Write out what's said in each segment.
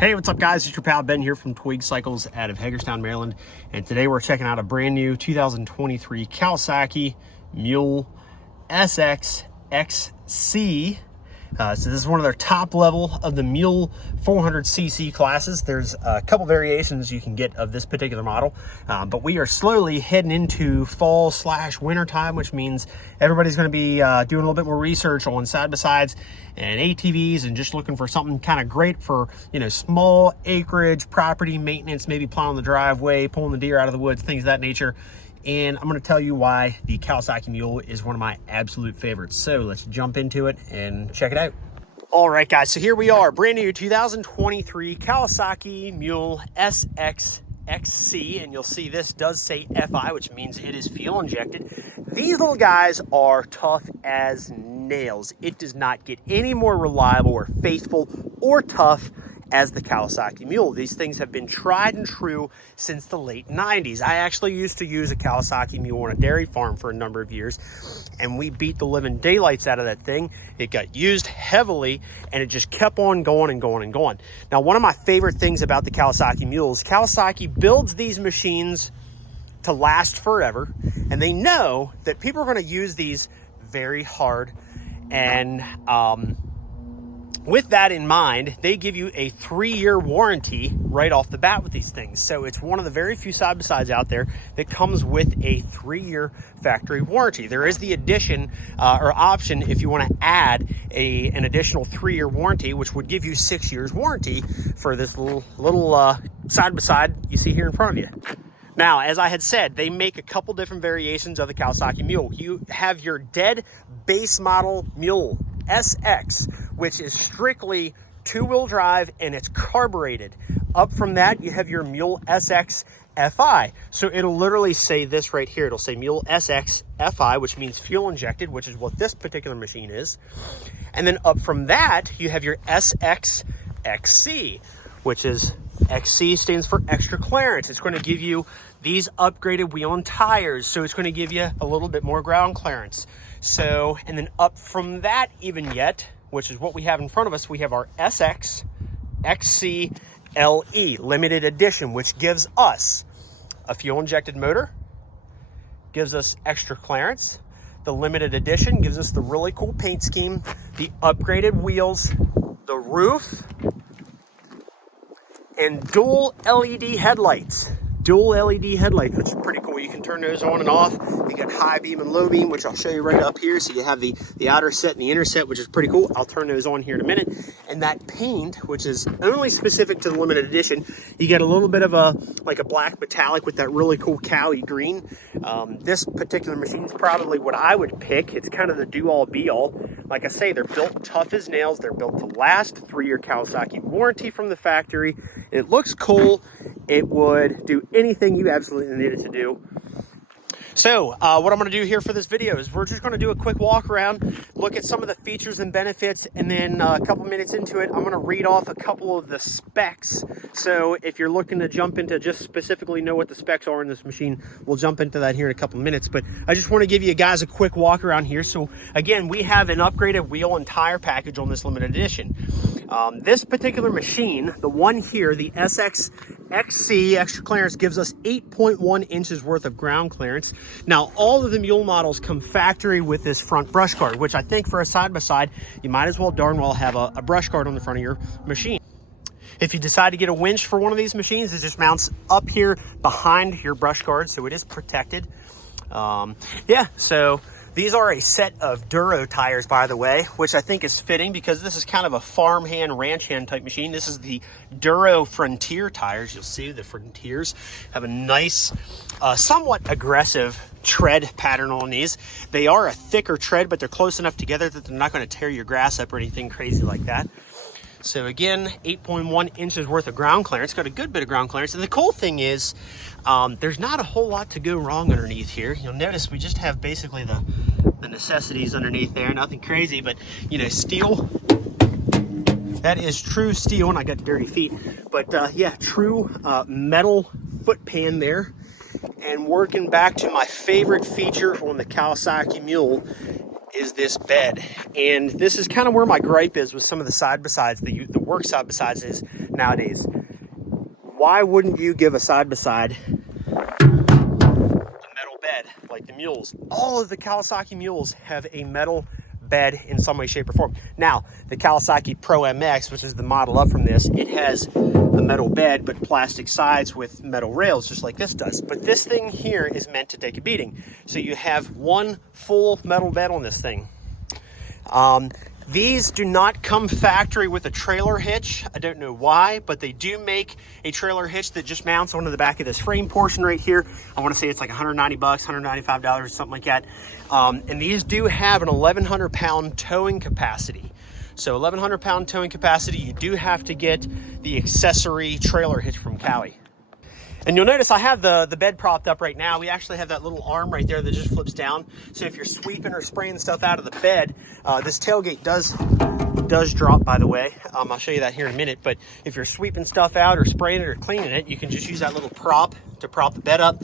Hey, what's up guys? It's your pal Ben here from Twig Cycles out of Hagerstown, Maryland. And today we're checking out a brand new 2023 Kawasaki MULE SX XC. So this is one of their top level of the MULE 400cc classes. There's a couple variations you can get of this particular model, but we are slowly heading into fall/winter time, which means everybody's going to be doing a little bit more research on side-by-sides and ATVs and just looking for something kind of great for, you know, small acreage property maintenance, maybe plowing the driveway, pulling the deer out of the woods, things of that nature. And I'm going to tell you why the Kawasaki MULE is one of my absolute favorites. So let's jump into it and check it out. All right, guys, so here we are, brand new 2023 Kawasaki MULE SX XC, and you'll see this does say FI, which means it is fuel injected. These little guys are tough as nails. It does not get any more reliable or faithful or tough as the Kawasaki MULE. These things have been tried and true since the late 90s. I actually used to use a Kawasaki MULE on a dairy farm for a number of years, and we beat the living daylights out of that thing. It got used heavily, and it just kept on going and going and going. Now, one of my favorite things about the Kawasaki MULE is Kawasaki builds these machines to last forever, and they know that people are going to use these very hard. And with that in mind, they give you a 3-year warranty right off the bat with these things. So it's one of the very few side-by-sides out there that comes with a 3-year factory warranty. There is the addition or option if you want to add an additional 3-year warranty, which would give you 6 years warranty for this little side-by-side you see here in front of you. Now, as I had said, they make a couple different variations of the Kawasaki MULE. You have your dead base model MULE SX, which is strictly 2-wheel drive and it's carbureted. Up from that, you have your MULE SX FI. So it'll literally say this right here. It'll say MULE SX FI, which means fuel injected, which is what this particular machine is. And then up from that, you have your SX XC, which is XC stands for extra clearance. It's going to give you these upgraded wheel and tires, so it's going to give you a little bit more ground clearance. So, and then up from that even yet, which is what we have in front of us, we have our SX XC LE limited edition, which gives us a fuel injected motor, gives us extra clearance. The limited edition gives us the really cool paint scheme, the upgraded wheels, the roof, and dual LED headlights. Dual LED headlights, which is pretty cool. You can turn those on and off. You got high beam and low beam, which I'll show you right up here. So you have the outer set and the inner set, which is pretty cool. I'll turn those on here in a minute. And that paint, which is only specific to the limited edition, you get a little bit of a black metallic with that really cool Cowie green. This particular machine is probably what I would pick. It's kind of the do-all be-all. Like I say, they're built tough as nails. They're built to last. 3-year Kawasaki warranty from the factory. It looks cool. It would do anything you absolutely needed to do. So what I'm going to do here for this video is we're just going to do a quick walk around, look at some of the features and benefits, and then a couple minutes into it, I'm going to read off a couple of the specs. So if you're looking to jump into just specifically know what the specs are in this machine, we'll jump into that here in a couple minutes. But I just want to give you guys a quick walk around here. So again, we have an upgraded wheel and tire package on this limited edition. This particular machine, the one here, the SX XC extra clearance, gives us 8.1 inches worth of ground clearance. Now, all of the MULE models come factory with this front brush guard, which I think for a side-by-side, you might as well darn well have a brush guard on the front of your machine. If you decide to get a winch for one of these machines, it just mounts up here behind your brush guard, so it is protected. So these are a set of Duro tires, by the way, which I think is fitting because this is kind of a farmhand, ranch hand type machine. This is the Duro Frontier tires. You'll see the Frontiers have a nice, somewhat aggressive tread pattern on these. They are a thicker tread, but they're close enough together that they're not going to tear your grass up or anything crazy like that. So again, 8.1 inches worth of ground clearance. Got a good bit of ground clearance. And the cool thing is, there's not a whole lot to go wrong underneath here. You'll notice we just have basically the necessities underneath there. Nothing crazy, but you know, steel. That is true steel, and I got dirty feet. But yeah, true metal foot pan there. And working back to my favorite feature on the Kawasaki MULE is this bed. And this is kind of where my gripe is with some of the side-by-sides, the work side-by-sides is nowadays. Why wouldn't you give a side-by-side a metal bed like the Mules? All of the Kawasaki Mules have a metal bed in some way, shape, or form. Now, the Kawasaki Pro MX, which is the model up from this, it has a metal bed but plastic sides with metal rails, just like this does. But this thing here is meant to take a beating. So you have one full metal bed on this thing. These do not come factory with a trailer hitch. I don't know why, but they do make a trailer hitch that just mounts onto the back of this frame portion right here. I want to say it's like 190 bucks, $195, something like that. And these do have an 1,100 pound towing capacity. So 1,100 pound towing capacity, you do have to get the accessory trailer hitch from Cowie. And you'll notice I have the bed propped up right now. We actually have that little arm right there that just flips down. So if you're sweeping or spraying stuff out of the bed, this tailgate does drop, by the way. I'll show you that here in a minute. But if you're sweeping stuff out or spraying it or cleaning it, you can just use that little prop to prop the bed up.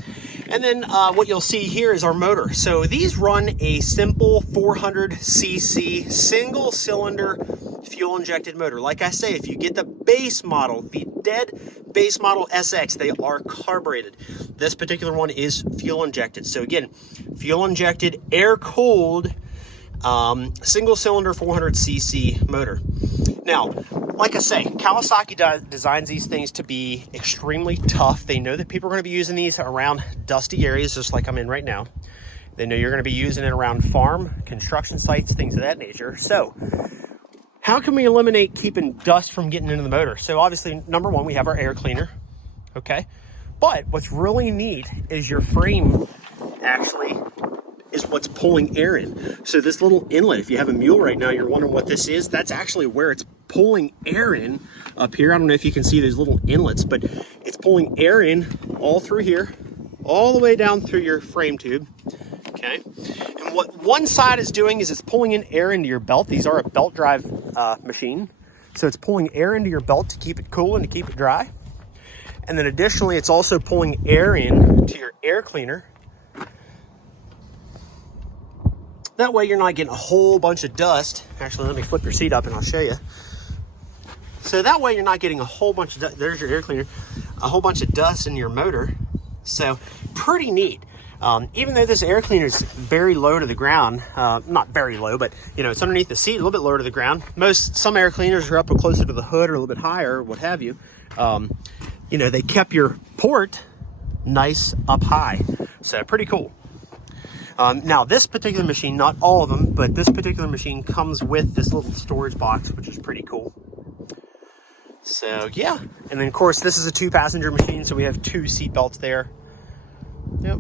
And then what you'll see here is our motor. So these run a simple 400cc single cylinder fuel injected motor. Like I say, if you get the base model, the dead base model SX, they are carbureted. This particular one is fuel injected. So again, fuel injected, air cooled, single cylinder 400cc motor. Now, like I say, Kawasaki designs these things to be extremely tough. They know that people are going to be using these around dusty areas, just like I'm in right now. They know you're going to be using it around farm, construction sites, things of that nature. So how can we eliminate keeping dust from getting into the motor? So obviously, number one, we have our air cleaner, okay? But what's really neat is your frame actually is what's pulling air in. So this little inlet, if you have a Mule right now, you're wondering what this is, that's actually where it's pulling air in up here. I don't know if you can see these little inlets, but it's pulling air in all through here, all the way down through your frame tube, okay? And what one side is doing is it's pulling in air into your belt. These are a belt drive machine. So it's pulling air into your belt to keep it cool and to keep it dry. And then additionally, it's also pulling air in to your air cleaner. That way you're not getting a whole bunch of dust. Actually, let me flip your seat up and I'll show you. So that way you're not getting a whole bunch of dust. There's your air cleaner. A whole bunch of dust in your motor. So pretty neat. Even though this air cleaner is very low to the ground, not very low, but you know, it's underneath the seat, a little bit lower to the ground. Some air cleaners are up closer to the hood or a little bit higher, or what have you. You know, they kept your port nice up high. So pretty cool. Now this particular machine, not all of them, but this particular machine comes with this little storage box, which is pretty cool. So yeah, and then of course this is a 2-passenger machine, so we have 2 seat belts there. Yep.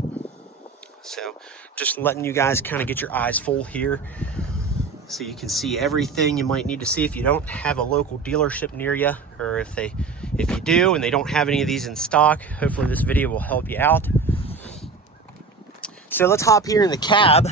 So just letting you guys kind of get your eyes full here so you can see everything you might need to see if you don't have a local dealership near you, or if you do and they don't have any of these in stock. Hopefully this video will help you out. So let's hop here in the cab,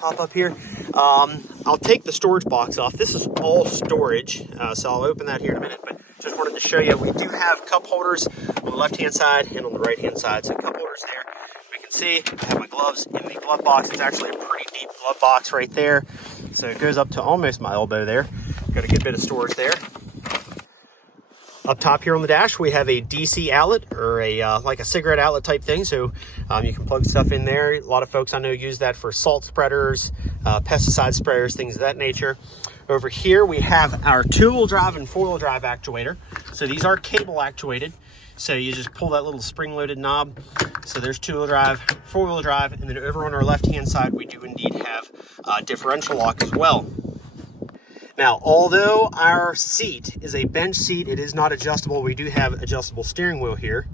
hop up here. I'll take the storage box off. This is all storage, so I'll open that here in a minute, but just wanted to show you, we do have cup holders on the left-hand side and on the right-hand side. So cup holders there. We can see I have my gloves in the glove box. It's actually a pretty deep glove box right there. So it goes up to almost my elbow there. Got a good bit of storage there. Up top here on the dash, we have a DC outlet, or a like a cigarette outlet type thing. So you can plug stuff in there. A lot of folks I know use that for salt spreaders, pesticide sprayers, things of that nature. Over here, we have our 2-wheel drive and 4-wheel drive actuator. So these are cable actuated. So you just pull that little spring-loaded knob. So there's 2-wheel drive, 4-wheel drive, and then over on our left-hand side, we do indeed have differential lock as well. Now, although our seat is a bench seat, it is not adjustable. We do have adjustable steering wheel here.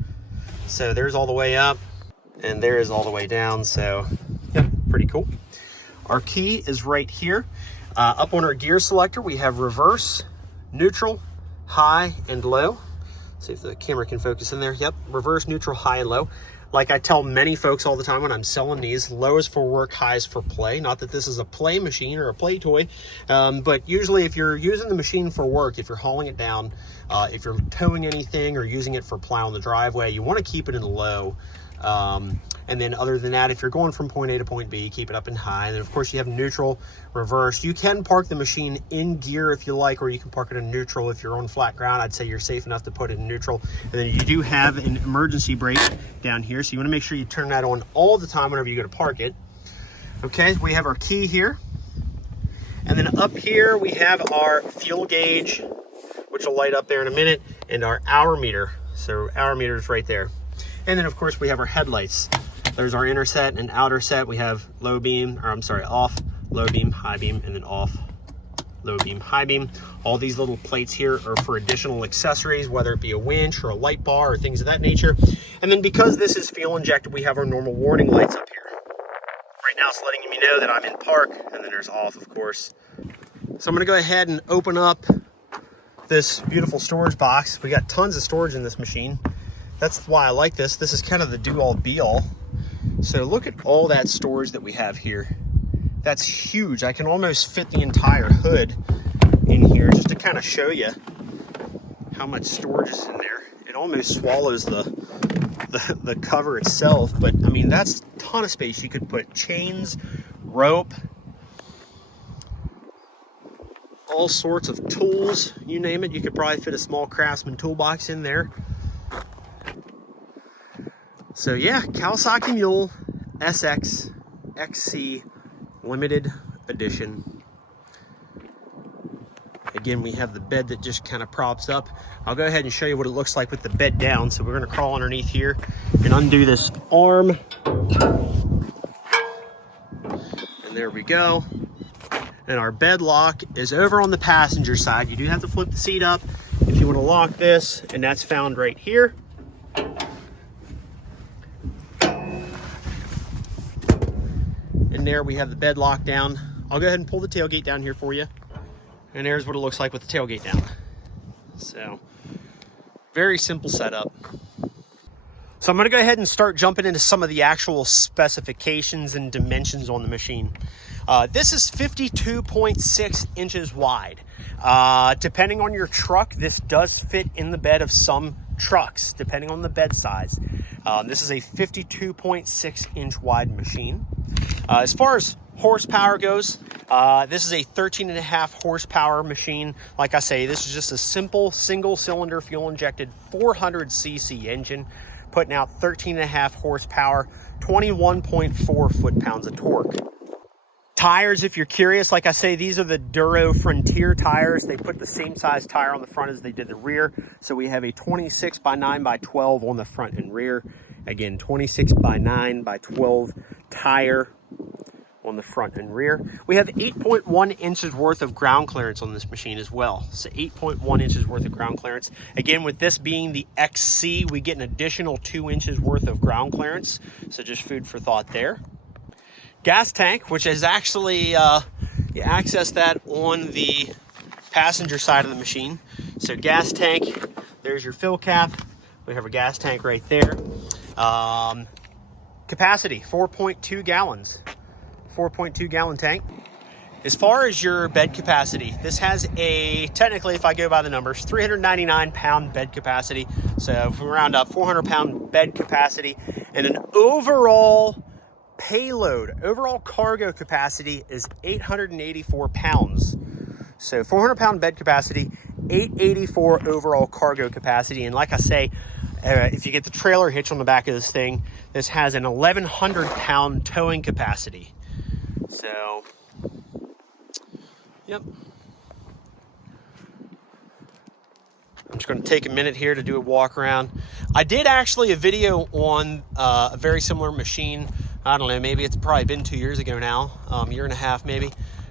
So there's all the way up, and there is all the way down. So, yeah, pretty cool. Our key is right here. Up on our gear selector, we have reverse, neutral, high, and low. See if the camera can focus in there. Yep, reverse, neutral, high, and low. Like I tell many folks all the time when I'm selling these, low is for work, high is for play. Not that this is a play machine or a play toy, but usually if you're using the machine for work, if you're hauling it down, if you're towing anything or using it for plowing the driveway, you want to keep it in low. And then other than that, if you're going from point A to point B, keep it up and high. And then of course you have neutral, reverse. You can park the machine in gear if you like, or you can park it in neutral if you're on flat ground. I'd say you're safe enough to put it in neutral. And then you do have an emergency brake down here, so you want to make sure you turn that on all the time whenever you go to park it. Okay, we have our key here. And then up here we have our fuel gauge, which will light up there in a minute, and our hour meter. So hour meter is right there. And then of course we have our headlights. There's our inner set and outer set. We have low beam, or I'm sorry, off, low beam, high beam, and then off, low beam, high beam. All these little plates here are for additional accessories, whether it be a winch or a light bar or things of that nature. And then because this is fuel injected, we have our normal warning lights up here. Right now it's letting me know that I'm in park, and then there's off, of course. So I'm gonna go ahead and open up this beautiful storage box. We got tons of storage in this machine. That's why I like this. This is kind of the do-all be-all. So look at all that storage that we have here. That's huge. I can almost fit the entire hood in here just to kind of show you how much storage is in there. It almost swallows the cover itself, but I mean, that's a ton of space. You could put chains, rope, all sorts of tools, you name it. You could probably fit a small Craftsman toolbox in there. So yeah, Kawasaki MULE SX XC limited edition. Again, we have the bed that just kind of props up. I'll go ahead and show you what it looks like with the bed down. So we're going to crawl underneath here and undo this arm. And there we go. And our bed lock is over on the passenger side. You do have to flip the seat up if you want to lock this, and that's found right here. And there we have the bed lock down. I'll go ahead and pull the tailgate down here for you. And there's what it looks like with the tailgate down. So, very simple setup. So I'm gonna go ahead and start jumping into some of the actual specifications and dimensions on the machine. This is 52.6 inches wide. Depending on your truck, this does fit in the bed of some trucks, depending on the bed size. This is a 52.6 inch wide machine. As far as horsepower goes, this is a 13.5 horsepower machine. Like I say, this is just a simple single cylinder fuel injected 400cc engine, putting out 13.5 horsepower, 21.4 foot-pounds of torque. Tires, if you're curious, like I say, these are the Duro Frontier tires. They put the same size tire on the front as they did the rear. So we have a 26 by 9 by 12 on the front and rear. Again, 26 by 9 by 12 tire on the front and rear. We have 8.1 inches worth of ground clearance on this machine as well. So 8.1 inches worth of ground clearance. Again, with this being the XC, we get an additional 2 inches worth of ground clearance. So just food for thought there. Gas tank, which is actually, you access that on the passenger side of the machine. So gas tank, there's your fill cap. We have a gas tank right there. Capacity, 4.2 gallons. 4.2 gallon tank. As far as your bed capacity, this has a, technically if I go by the numbers, 399 pound bed capacity. So if we round up, 400 pound bed capacity, and an overall payload, overall cargo capacity is 884 pounds. So 400 pound bed capacity, 884 overall cargo capacity. And like I say, if you get the trailer hitch on the back of this thing, this has an 1,100 pound towing capacity. So, yep. I'm just going to take a minute here to do a walk around. I did actually a video on a very similar machine. I don't know, maybe it's probably been 2 years ago now, year and a half maybe.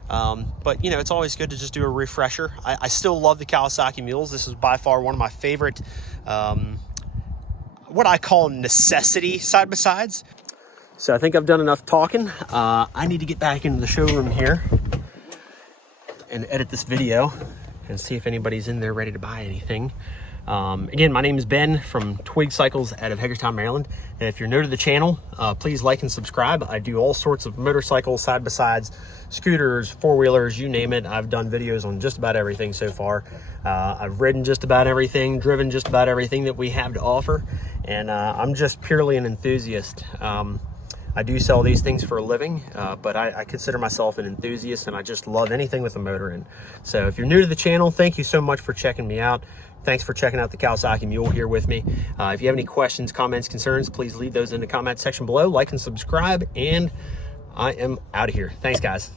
But, you know, it's always good to just do a refresher. I still love the Kawasaki Mules. This is by far one of my favorite, what I call necessity side-by-sides. So I think I've done enough talking. I need to get back into the showroom here and edit this video and see if anybody's in there ready to buy anything. Again, my name is Ben from Twig Cycles out of Hagerstown, Maryland. And if you're new to the channel, please like and subscribe. I do all sorts of motorcycles, side-by-sides, scooters, four-wheelers, you name it. I've done videos on just about everything so far. I've ridden just about everything, driven just about everything that we have to offer. and I'm just purely an enthusiast. I do sell these things for a living, but I consider myself an enthusiast, and I just love anything with a motor in. So if you're new to the channel, thank you so much for checking me out. Thanks for checking out the Kawasaki Mule here with me. If you have any questions, comments, concerns, please leave those in the comment section below. Like and subscribe, and I am out of here. Thanks, guys.